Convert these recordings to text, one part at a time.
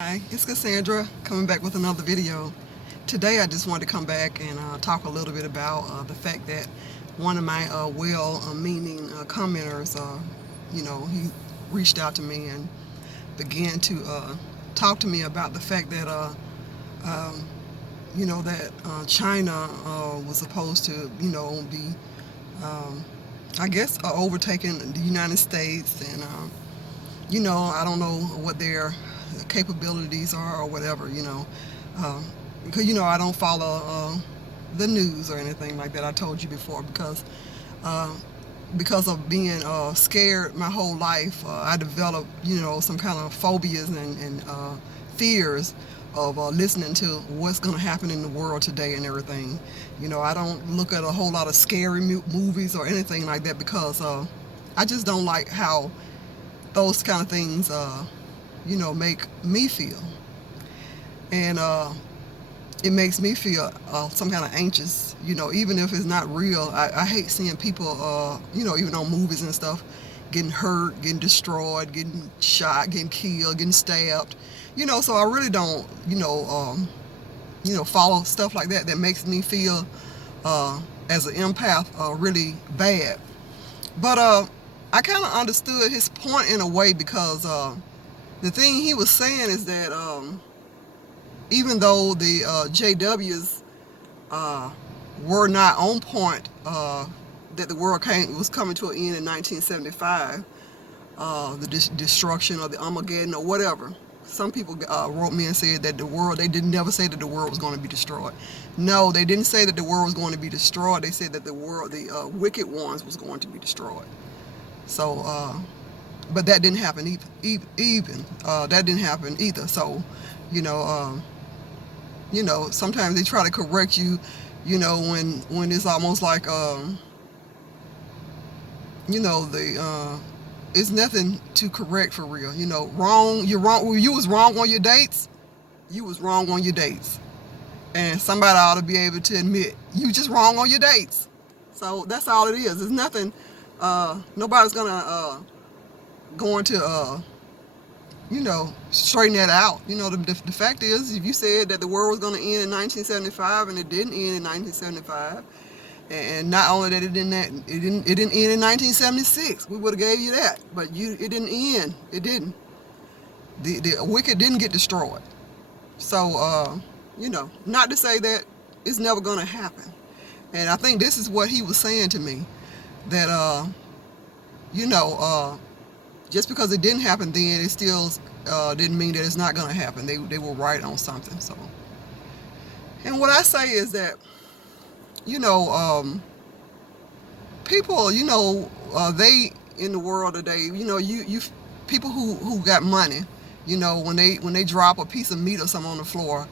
Hi, it's Cassandra coming back with another video. Today I just wanted to come back and talk a little bit about the fact that one of my well-meaning commenters, he reached out to me and began to talk to me about the fact that, um, China was supposed to, be, um, I guess, overtaking the United States and I don't know what their capabilities are or whatever, uh, because I don't follow the news or anything like that. I told you before uh, because of being scared my whole life. I developed some kind of phobias and fears of listening to what's going to happen in the world today and everything. I don't look at a whole lot of scary movies or anything like that because I just don't like how those kind of things, make me feel. And it makes me feel some kind of anxious, even if it's not real. I hate seeing people, even on movies and stuff, getting hurt, getting destroyed, getting shot, getting killed, getting stabbed. So I really don't, follow stuff like that that makes me feel, as an empath, really bad. But I kind of understood his point in a way because the thing he was saying is that even though the JWs uh, were not on point, that the world was coming to an end in 1975, the destruction or the Armageddon or whatever. Some people wrote me and said that they didn't never say that the world was going to be destroyed. No, they didn't say that the world was going to be destroyed. They said that the wicked ones was going to be destroyed. So, but that didn't happen even. That didn't happen either. So, you know, um, sometimes they try to correct you, when it's almost like, the it's nothing to correct for real. Wrong. You're wrong. Well, you was wrong on your dates. You was wrong on your dates, and somebody ought to be able to admit you just wrong on your dates. So that's all it is. It's nothing. Nobody's going to straighten that out. The fact is, if you said that the world was going to end in 1975 and it didn't end in 1975, and not only that it didn't end in 1976, we would have gave you that, but it didn't end. It didn't. The wicked didn't get destroyed. So not to say that it's never going to happen. And I think this is what he was saying to me, that you know, just because it didn't happen then, it still didn't mean that it's not going to happen. They were right on something. So, and what I say is that, you know, people, they in the world today, you people who got money, when they drop a piece of meat or something on the floor,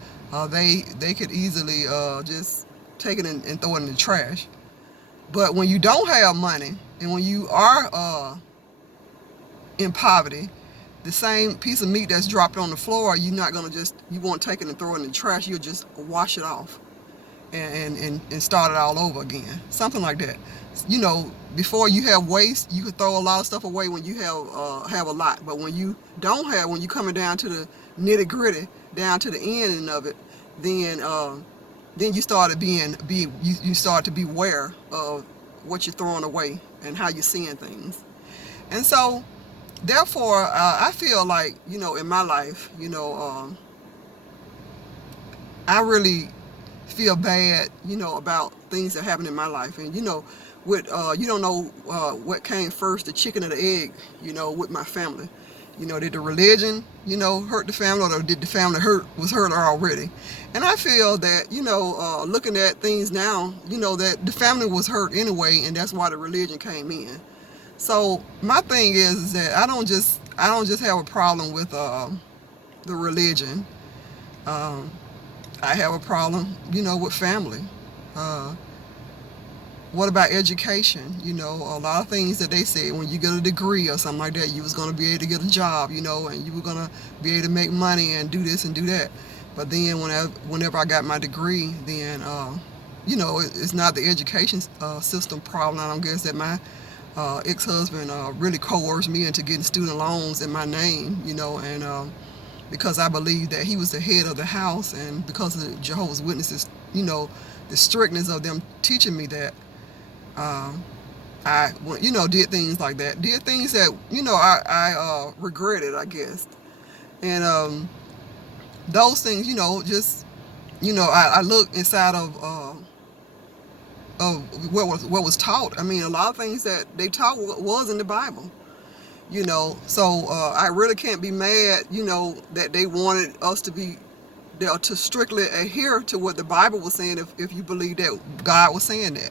they could easily just take it and throw it in the trash. But when you don't have money and when you are in poverty, the same piece of meat that's dropped on the floor, you won't take it and throw it in the trash. You'll just wash it off and start it all over again. Something like that. Before you have waste, you could throw a lot of stuff away when you have a lot. But when you don't have, when you're coming down to the nitty gritty, down to the end of it, then you start you start to be aware of what you're throwing away and how you're seeing things. And so, therefore, I feel like, in my life, I really feel bad, about things that happen in my life. And, with, you don't know what came first, the chicken or the egg, with my family. Did the religion, hurt the family, or did the family was hurt already? And I feel that, looking at things now, that the family was hurt anyway, and that's why the religion came in. So my thing is that I don't just have a problem with the religion. Um, I have a problem, with family. Uh, what about education? A lot of things that they said, when you get a degree or something like that, you was going to be able to get a job, and you were going to be able to make money and do this and do that. But then whenever I got my degree, then, it's not the education system problem. I don't guess that my ex-husband really coerced me into getting student loans in my name, and because I believed that he was the head of the house, and because of the Jehovah's Witnesses, the strictness of them teaching me that, uh, I, did things like that, did things that, I regretted, I guess. And those things, just, I look inside of what was taught. I mean, a lot of things that they taught was in the Bible. So I really can't be mad, that they wanted us to be there to strictly adhere to what the Bible was saying, if you believe that God was saying that.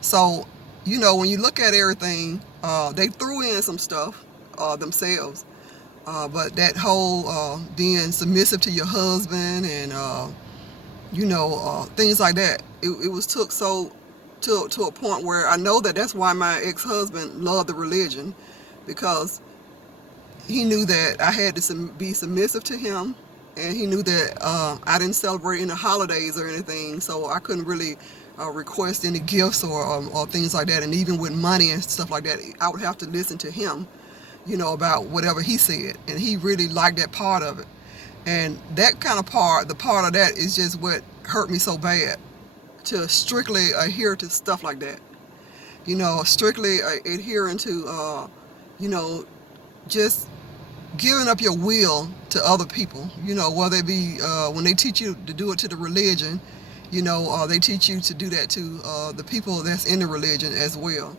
So, when you look at everything, they threw in some stuff themselves. But that whole being submissive to your husband, and things like that, it was took so to a point where I know that that's why my ex-husband loved the religion, because he knew that I had to be submissive to him, and he knew that I didn't celebrate any holidays or anything, so I couldn't really request any gifts or things like that. And even with money and stuff like that, I would have to listen to him, about whatever he said, and he really liked that part of it. And that kind of part, the part of that, is just what hurt me so bad, to strictly adhere to stuff like that. Strictly adhering to, just giving up your will to other people, whether it be when they teach you to do it to the religion, they teach you to do that to the people that's in the religion as well.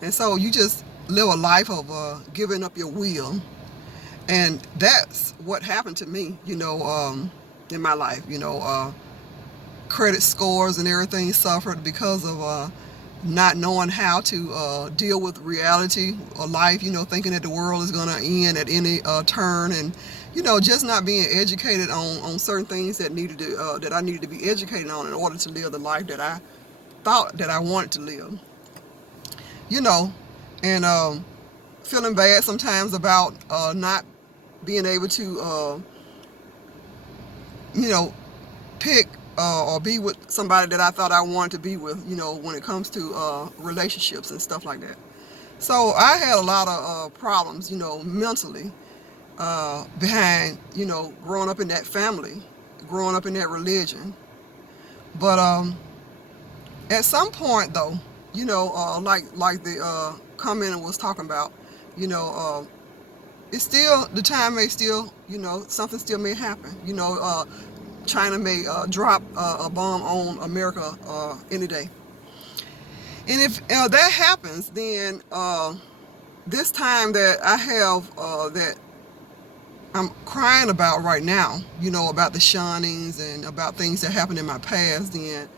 And so you just live a life of giving up your will. And that's what happened to me, in my life. Credit scores and everything suffered because of not knowing how to deal with reality of life, thinking that the world is going to end at any turn, and, just not being educated on certain things that I needed to be educated on in order to live the life that I thought that I wanted to live. And feeling bad sometimes about not being able to, pick or be with somebody that I thought I wanted to be with, when it comes to relationships and stuff like that. So I had a lot of problems, mentally, behind, growing up in that family, growing up in that religion. But at some point, though, like the commenter was talking about, it's still, the time may still, something still may happen. China may drop a bomb on America any day. And if that happens, then this time that I have that I'm crying about right now, about the shunnings and about things that happened in my past, then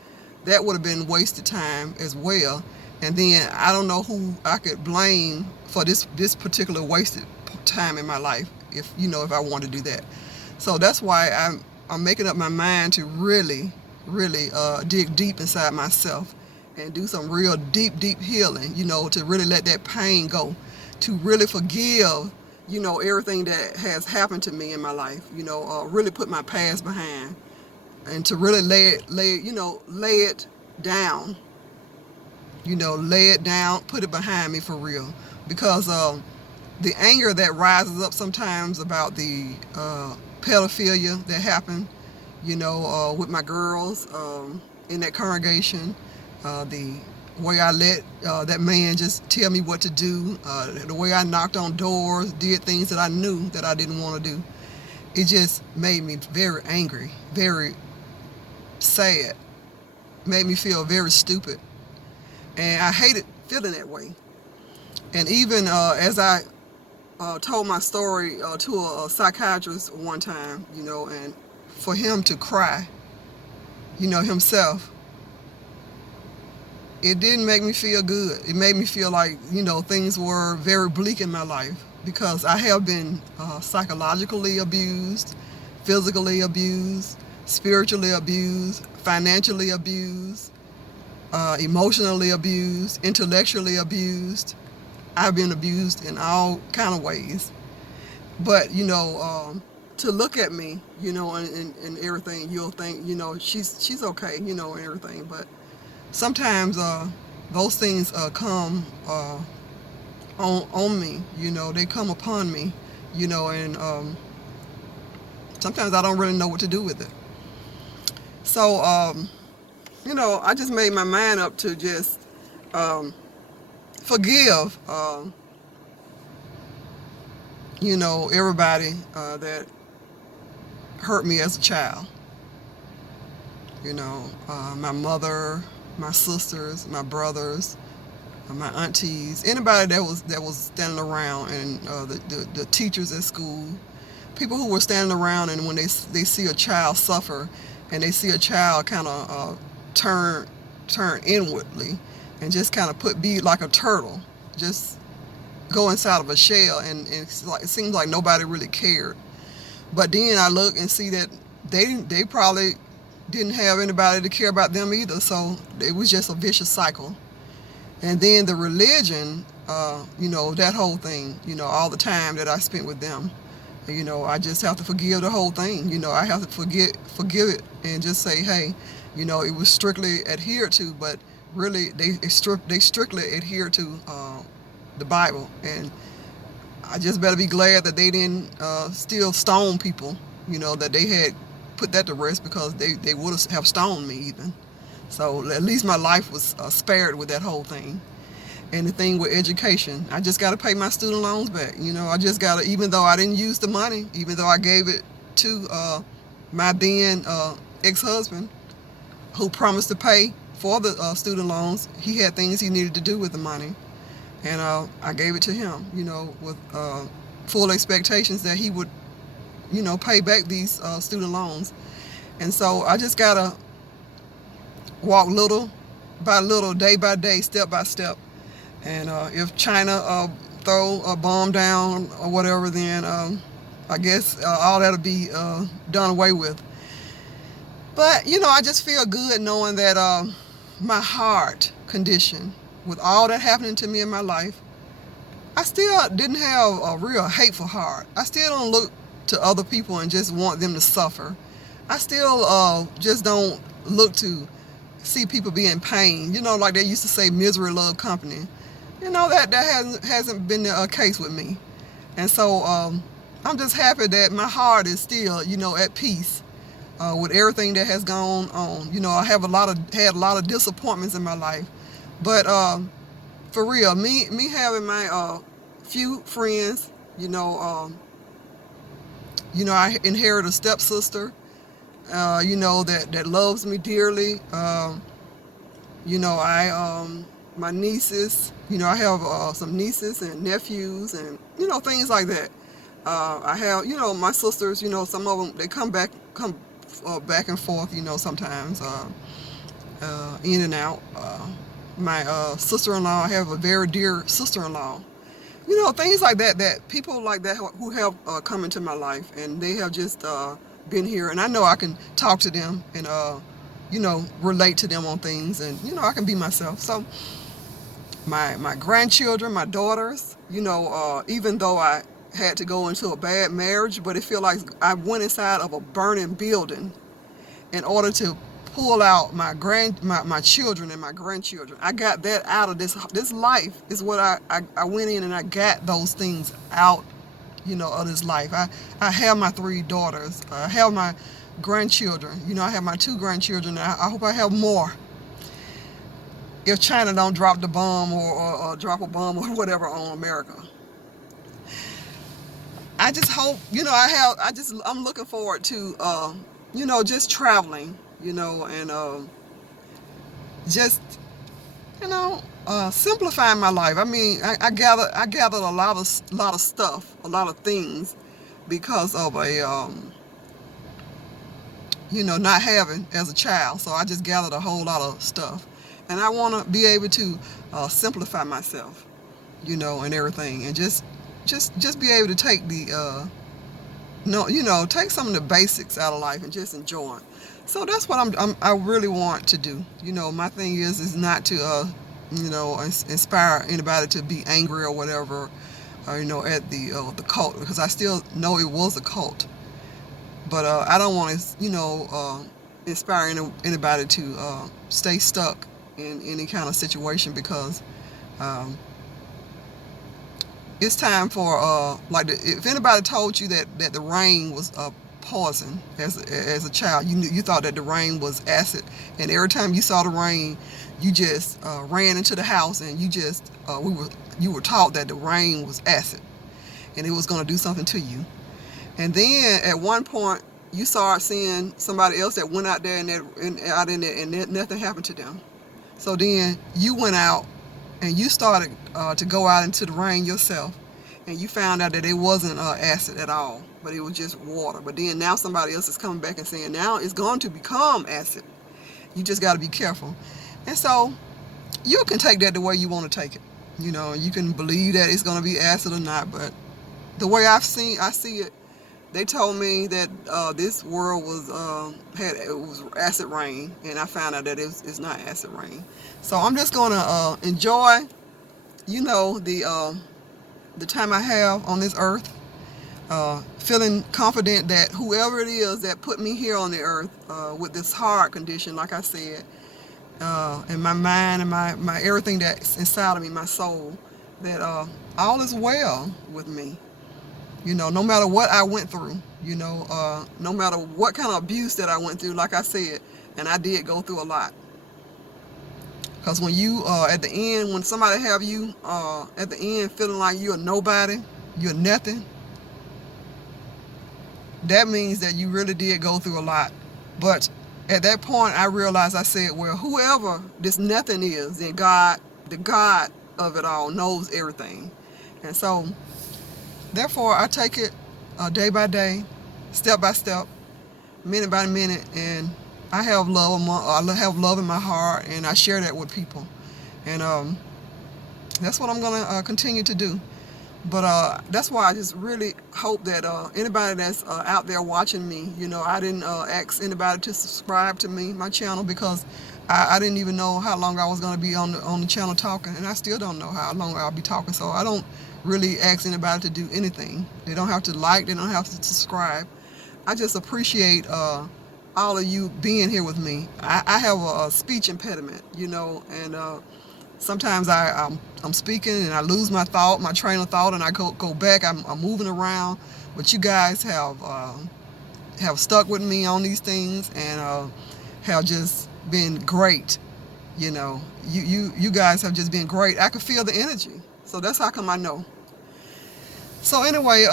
that would have been wasted time as well. And then I don't know who I could blame for this particular wasted time in my life, if I want to do that. So that's why I'm making up my mind to really, really dig deep inside myself and do some real deep healing, to really let that pain go, to really forgive, everything that has happened to me in my life, really put my past behind, and to really lay it down, lay it down, put it behind me for real. Because the anger that rises up sometimes about the pedophilia that happened, with my girls in that congregation, the way I let that man just tell me what to do, the way I knocked on doors, did things that I knew that I didn't want to do, it just made me very angry, very sad, made me feel very stupid. And I hated feeling that way. And even as I told my story to a psychiatrist one time, and for him to cry, himself, it didn't make me feel good. It made me feel like, things were very bleak in my life, because I have been psychologically abused, physically abused, spiritually abused, financially abused, emotionally abused, intellectually abused. I've been abused in all kind of ways. But, to look at me, and everything, you'll think, she's okay, and everything. But sometimes those things come on me, they come upon me, and sometimes I don't really know what to do with it. So, I just made my mind up to just forgive, everybody that hurt me as a child. My mother, my sisters, my brothers, my aunties, anybody that was standing around, and the teachers at school, people who were standing around, and when they see a child suffer, and they see a child kind of turn inwardly, and just kind of be like a turtle, just go inside of a shell, and it seems like nobody really cared. But then I look and see that they probably didn't have anybody to care about them either, so it was just a vicious cycle. And then the religion, that whole thing, all the time that I spent with them, I just have to forgive the whole thing. I have to forgive it, and just say, hey, it was strictly adhered to, but really they strictly adhered to the Bible. And I just better be glad that they didn't still stone people, that they had put that to rest, because they would have stoned me even. So at least my life was spared with that whole thing. And the thing with education, I just got to pay my student loans back. I just got to, even though I didn't use the money, even though I gave it to my then ex-husband, who promised to pay for the student loans. He had things he needed to do with the money. And I gave it to him, with full expectations that he would, pay back these student loans. And so I just got to walk little by little, day by day, step by step. And if China throw a bomb down or whatever, then I guess all that'll be done away with. But, I just feel good knowing that my heart condition, with all that happening to me in my life, I still didn't have a real hateful heart. I still don't look to other people and just want them to suffer. I still just don't look to see people be in pain. Like they used to say, misery love company. That hasn't been the case with me. And so I'm just happy that my heart is still, at peace with everything that has gone on. I have had a lot of disappointments in my life. But for real, me having my few friends, I inherit a stepsister, that loves me dearly. My nieces, I have some nieces and nephews, and things like that. I have, my sisters, some of them, they come back and forth, sometimes in and out. My sister-in-law, I have a very dear sister-in-law. Things like that people like that who have come into my life, and they have just been here, and I know I can talk to them and relate to them on things, and I can be myself. So my grandchildren, my daughters, even though I had to go into a bad marriage, but it feel like I went inside of a burning building in order to pull out my children and my grandchildren. I got that out of this life is what I went in, and I got those things out, of this life. I have my 3 daughters. I have my grandchildren. I have my 2 grandchildren. I hope I have more. If China don't drop the bomb or drop a bomb or whatever on America. I just hope, I'm looking forward to, just traveling, and just, simplifying my life. I mean, I gathered a lot of stuff, a lot of things, because of a, not having as a child. So I just gathered a whole lot of stuff. And I want to be able to simplify myself, and everything, and just be able to take take some of the basics out of life and just enjoy it. So that's what I really want to do. My thing is not to inspire anybody to be angry or whatever, at the cult, because I still know it was a cult. But I don't want to inspire anybody to stay stuck in any kind of situation, because it's time for if anybody told you that the rain was poison as a child. You thought that the rain was acid, and every time you saw the rain, you just ran into the house, and you were taught that the rain was acid, and it was going to do something to you. And then at one point, you started seeing somebody else that went out there and nothing happened to them. So then you went out and you started to go out into the rain yourself, and you found out that it wasn't acid at all, but it was just water. But then now somebody else is coming back and saying now it's going to become acid. You just got to be careful. And so you can take that the way you want to take it. You can believe that it's going to be acid or not, but the way I see it, they told me that this world was acid rain, and I found out that it's not acid rain. So I'm just gonna enjoy, the time I have on this earth, feeling confident that whoever it is that put me here on the earth with this heart condition, like I said, and my mind and my everything that's inside of me, my soul, that all is well with me. No matter what I went through, no matter what kind of abuse that I went through, like I said, and I did go through a lot. Because when you, at the end, when somebody have you at the end feeling like you're nobody, you're nothing, that means that you really did go through a lot. But at that point, I realized, I said, well, whoever this nothing is, then God, the God of it all, knows everything. And so, therefore, I take it day by day, step by step, minute by minute, and I have love in my heart, and I share that with people, and that's what I'm gonna continue to do. But that's why I just really hope that anybody that's out there watching me, I didn't ask anybody to subscribe to my channel, because I didn't even know how long I was gonna be on the channel talking, and I still don't know how long I'll be talking. So I don't really ask anybody to do anything. They don't have to like, they don't have to subscribe. I just appreciate all of you being here with me. I have a speech impediment, and sometimes I'm speaking and I lose my train of thought, and I go back. I'm moving around, but you guys have stuck with me on these things, and have just been great. You guys have just been great. I can feel the energy, so that's how come I know. So anyway,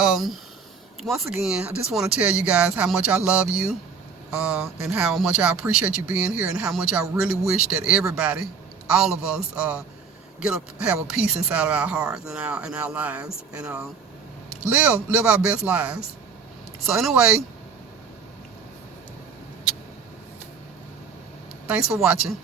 once again, I just want to tell you guys how much I love you, and how much I appreciate you being here, and how much I really wish that everybody, all of us, have a peace inside of our hearts and our lives, and live our best lives. So anyway, thanks for watching.